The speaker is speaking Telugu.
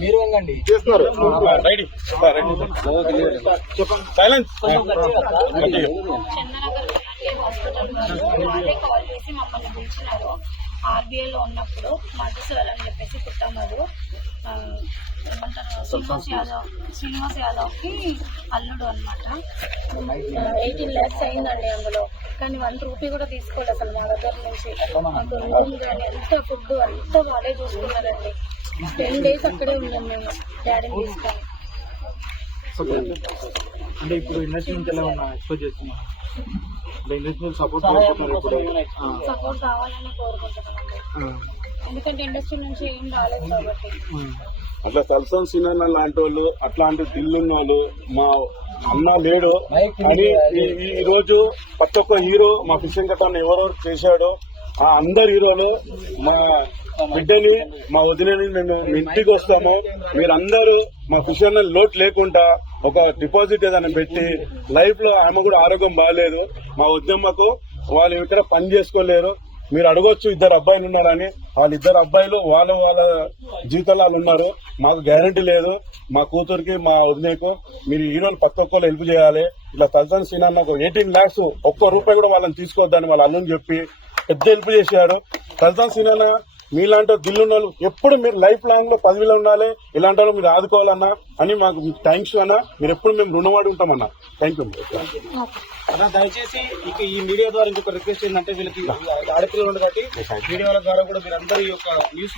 మీరు వెళ్ళండి చేస్తున్నారు వాళ్ళే కాల్ చేసి మమ్మల్ని పిలిచినారు. ఆర్బీఐలో ఉన్నప్పుడు మధు సార్ అని చెప్పేసి పుట్టమడు ఏమంటారు శ్రీనివాస్ యాదవ్కి అల్లుడు అనమాట. 18 lakhs అయిందండి అందులో. కానీ 1 రూపీ కూడా తీసుకోలేదు అసలు మా దగ్గర నుంచి. రూమ్ కానీ అంత ఫుడ్ అంతా వాళ్ళే చూసుకున్నారండి. 10 days అక్కడే ఉన్నాం మేము డాడీని తీసుకొని. అంటే ఇప్పుడు ఇండస్ట్రీ నుంచి ఎలా ఉన్నా ఎక్స్పెక్ట్ చేస్తున్నాం ఇండస్ట్రీ సపోర్ట్ కావాలని కోరుకుంటున్నామండి. ఎందుకంటే ఇండస్ట్రీ నుంచి ఏం రాలేదు కాబట్టి. అట్లా తలసాని సినిమా లాంటి వాళ్ళు అట్లాంటి దిల్లున్న వాళ్ళు మా అన్న లేడు అని ఈ రోజు ప్రతి ఒక్క హీరో మా ఫిషింగ్ కట్టాన్ని ఎవరెవరు చేశాడో ఆ అందరు హీరోలు మా బిడ్డని మా వదిలేని మేము ఇంటికి వస్తాము. మీరందరూ మా ఫిషింగ్ లోటు లేకుండా ఒక డిపాజిట్ ఏదైనా పెట్టి లైఫ్ లో ఆమె కూడా ఆరోగ్యం బాగాలేదు. మా వద్దమ్మకు వాళ్ళు ఇక్కడ పని చేసుకోలేరు. మీరు అడగొచ్చు 2 అబ్బాయిలు ఉన్నారని. వాళ్ళిద్దరు అబ్బాయిలు వాళ్ళ జీవితాలు వాళ్ళు ఉన్నారు. మాకు గ్యారంటీ లేదు. మా కూతురికి మా వదినకు మీరు హీరోలు ప్రతి ఒక్కరు హెల్ప్ చేయాలి. ఇట్లా తలసాని సీన్ నాకు 18 lakhs ఒక్క రూపాయి కూడా వాళ్ళని తీసుకోవద్దని వాళ్ళ అల్లుని చెప్పి పెద్ద హెల్ప్ చేశారు. తలసాని సీన్ మీలాంటి దిల్లున్నారు ఎప్పుడు మీరు లైఫ్ లాంగ్ లో పదవిలో ఉండాలి. ఇలాంటి వాళ్ళు మీరు ఆదుకోవాలన్నా అని మాకు థ్యాంక్స్ అన్నా. మీరు ఎప్పుడు మేము రుణపడి ఉంటామన్నా. థ్యాంక్ యూ అన్న. దయచేసి ఇక ఈ మీడియా ద్వారా ఇంకొక రిక్వెస్ట్ ఏంటంటే వీళ్ళకి ఆడపిల్లలు ఉండబట్టి మీడియాల ద్వారా కూడా మీరు అందరూ ఈ యొక్క న్యూస్